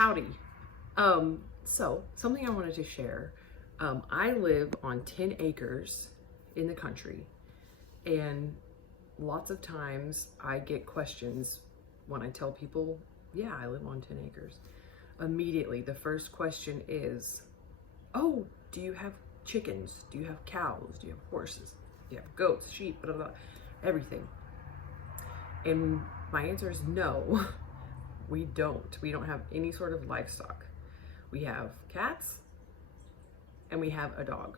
Howdy. So something I wanted to share. I live on 10 acres in the country, and lots of times I get questions when I tell people, yeah, I live on 10 acres. Immediately, the first question is, oh, do you have chickens? Do you have cows? Do you have horses? Do you have goats, sheep, blah, blah, blah, everything? And my answer is no, we don't. We don't have any sort of livestock. We have cats and we have a dog.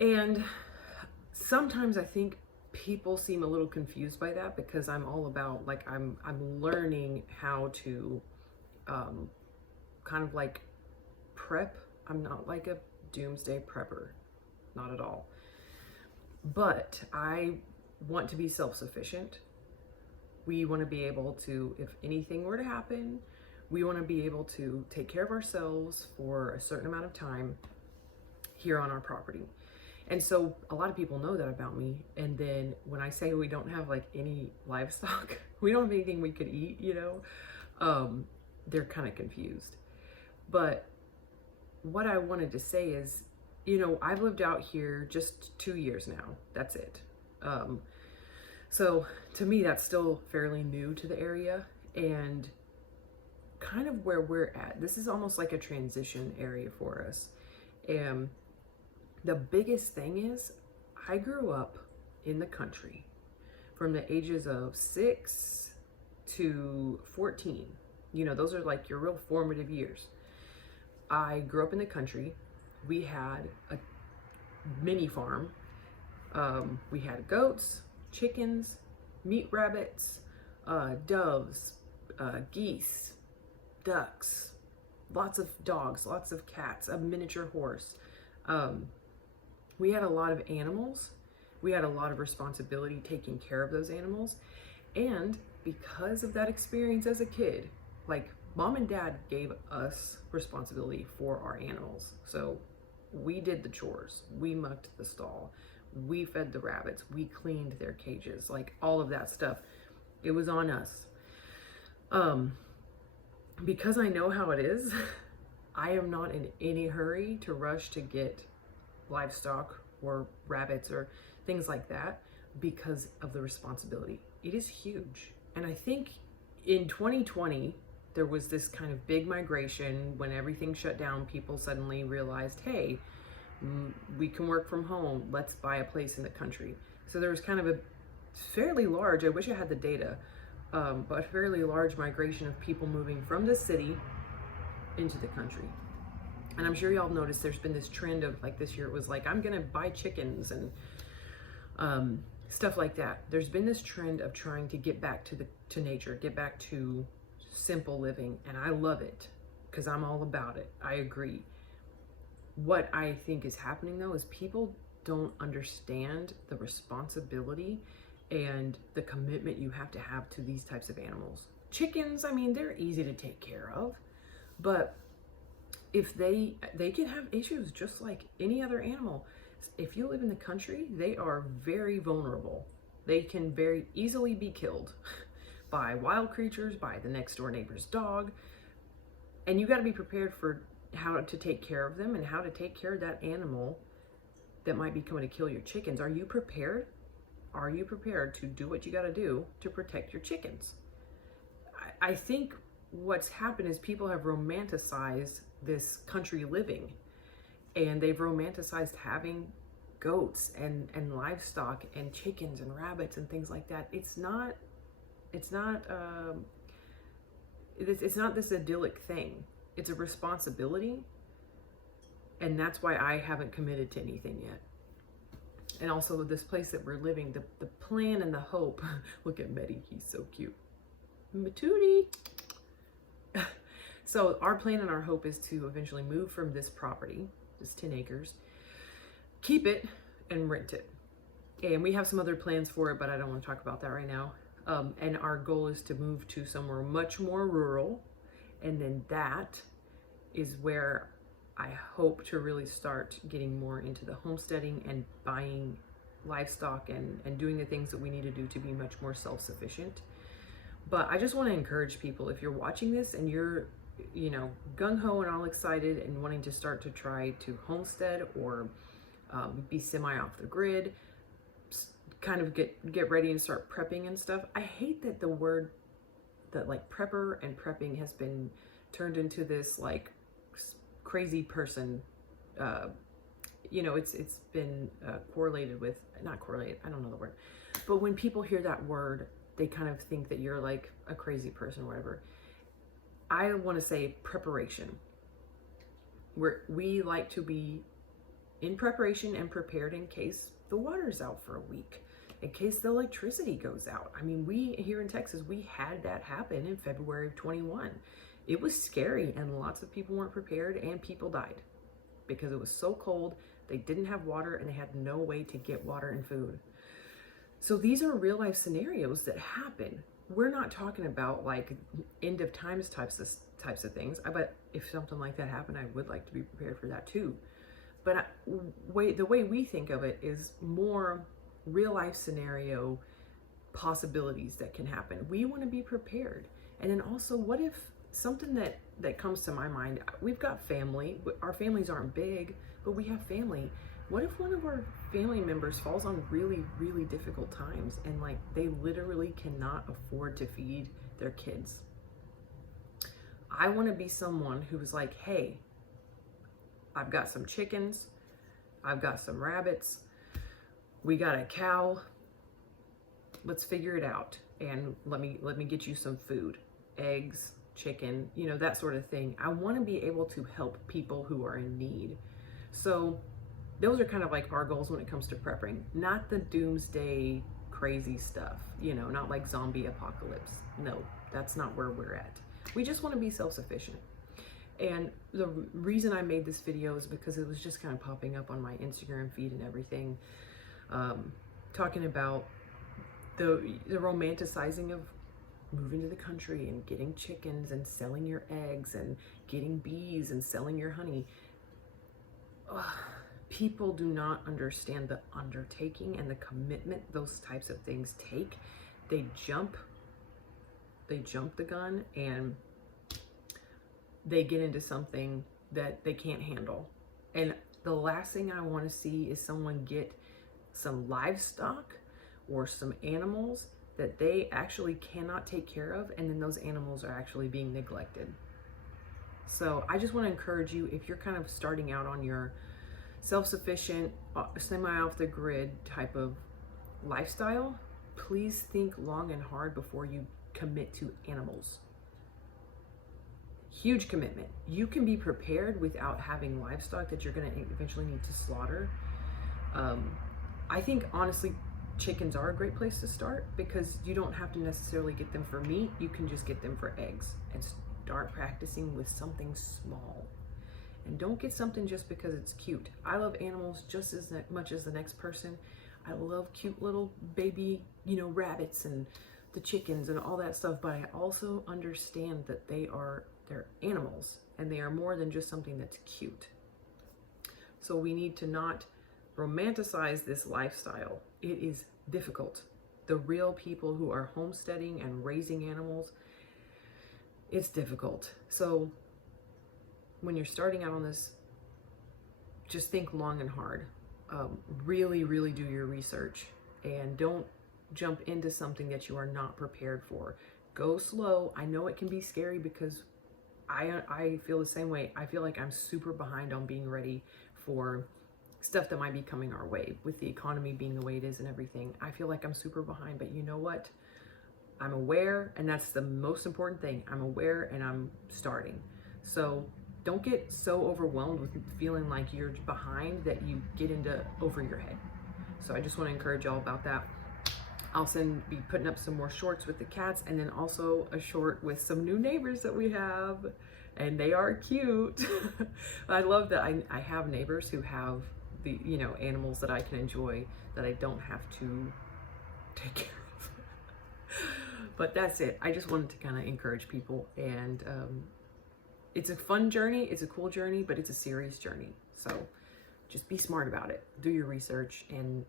And sometimes I think people seem a little confused by that because I'm all about, like, I'm learning how to kind of like prep. I'm not like a doomsday prepper, not at all. But I want to be self-sufficient. We want to be able to, if anything were to happen, we want to be able to take care of ourselves for a certain amount of time here on our property. And so a lot of people know that about me. And then when I say we don't have like any livestock, we don't have anything we could eat, they're kind of confused. But what I wanted to say is, I've lived out here just 2 years now. That's it. So to me, that's still fairly new to the area and kind of where we're at. This is almost like a transition area for us. And the biggest thing is I grew up in the country from the ages of 6 to 14. Those are like your real formative years. I grew up in the country. We had a mini farm. We had goats, chickens, meat rabbits, doves, geese, ducks, lots of dogs, lots of cats, a miniature horse. We had a lot of animals. We had a lot of responsibility taking care of those animals. And because of that experience as a kid, like, mom and dad gave us responsibility for our animals. So we did the chores, we mucked the stall, we fed the rabbits, we cleaned their cages, like all of that stuff. It was on us. Because I know how it is, I am not in any hurry to rush to get livestock or rabbits or things like that because of the responsibility. It is huge. And I think in 2020, there was this kind of big migration when everything shut down. People suddenly realized, hey, we can work from home. Let's buy a place in the country. So there was kind of a fairly large, I wish I had the data, but fairly large migration of people moving from the city into the country. And I'm sure y'all noticed there's been this trend of, like, this year it was like, I'm gonna buy chickens and stuff like that. There's been this trend of trying to get back to nature, get back to simple living, and I love it because I'm all about it. I agree. What I think is happening though is people don't understand the responsibility and the commitment you have to these types of animals. Chickens, I mean, they're easy to take care of, but if they can have issues just like any other animal. If you live in the country, they are very vulnerable. They can very easily be killed by wild creatures, by the next door neighbor's dog. And you got to be prepared for how to take care of them and how to take care of that animal that might be coming to kill your chickens. Are you prepared? Are you prepared to do what you got to do to protect your chickens? I think what's happened is people have romanticized this country living, and they've romanticized having goats and livestock and chickens and rabbits and things like that. It's not this idyllic thing. It's a responsibility, and that's why I haven't committed to anything yet. And also this place that we're living, the plan and the hope. Look at Meddy, he's so cute. Matootie. So our plan and our hope is to eventually move from this property, this 10 acres, keep it and rent it. And we have some other plans for it, but I don't want to talk about that right now. And our goal is to move to somewhere much more rural. And then that is where I hope to really start getting more into the homesteading and buying livestock and doing the things that we need to do to be much more self-sufficient. But I just want to encourage people, if you're watching this and you're, you know, gung-ho and all excited and wanting to start to try to homestead or be semi off the grid, kind of get ready and start prepping and stuff. I hate that the word that like prepper and prepping has been turned into this like crazy person. You know, it's been correlated with, not correlated, I don't know the word, but when people hear that word, they kind of think that you're like a crazy person or whatever. I want to say preparation. We like to be in preparation and prepared in case the water's out for a week, in case the electricity goes out. I mean, we here in Texas, we had that happen in February of 21. It was scary and lots of people weren't prepared and people died because it was so cold. They didn't have water and they had no way to get water and food. So these are real life scenarios that happen. We're not talking about like end of times types of things. But if something like that happened, I would like to be prepared for that too. But the way we think of it is more real life scenario possibilities that can happen. We want to be prepared. And then also, what if something that comes to my mind, we've got family, our families aren't big, but we have family. What if one of our family members falls on really, really difficult times and like they literally cannot afford to feed their kids? I want to be someone who's like, hey, I've got some chickens, I've got some rabbits, we got a cow, let's figure it out. And let me get you some food, eggs, chicken, you know, that sort of thing. I want to be able to help people who are in need. So those are kind of like our goals when it comes to prepping, not the doomsday crazy stuff, you know, not like zombie apocalypse. No, that's not where we're at. We just want to be self-sufficient. And the reason I made this video is because it was just kind of popping up on my Instagram feed and everything, talking about the romanticizing of moving to the country and getting chickens and selling your eggs and getting bees and selling your honey. People do not understand the undertaking and the commitment those types of things take. They jump the gun and they get into something that they can't handle. And the last thing I want to see is someone get some livestock or some animals that they actually cannot take care of, and then those animals are actually being neglected. So I just want to encourage you, if you're kind of starting out on your self-sufficient, semi off the grid type of lifestyle, please think long and hard before you commit to animals. Huge commitment. You can be prepared without having livestock that you're going to eventually need to slaughter. I think honestly chickens are a great place to start because you don't have to necessarily get them for meat. You can just get them for eggs and start practicing with something small. And don't get something just because it's cute. I love animals just as much as the next person. I love cute little baby, you know, rabbits and the chickens and all that stuff, but I also understand that they're animals and they are more than just something that's cute. So we need to not romanticize this lifestyle. It is difficult. The real people who are homesteading and raising animals, it's difficult. So when you're starting out on this, just think long and hard. Really, really do your research and don't jump into something that you are not prepared for. Go slow. I know it can be scary because I feel the same way. I feel like I'm super behind on being ready for stuff that might be coming our way with the economy being the way it is and everything. I feel like I'm super behind, but you know what? I'm aware, and that's the most important thing. I'm aware and I'm starting. So don't get so overwhelmed with feeling like you're behind that you get into over your head. So I just want to encourage y'all about that. I'll be putting up some more shorts with the cats, and then also a short with some new neighbors that we have, and they are cute. I love that I have neighbors who have the, you know, animals that I can enjoy that I don't have to take care of. But that's it. I just wanted to kind of encourage people, and it's a fun journey, it's a cool journey, but it's a serious journey. So just be smart about it. Do your research and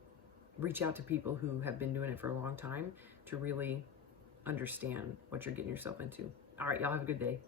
reach out to people who have been doing it for a long time to really understand what you're getting yourself into. All right, y'all have a good day.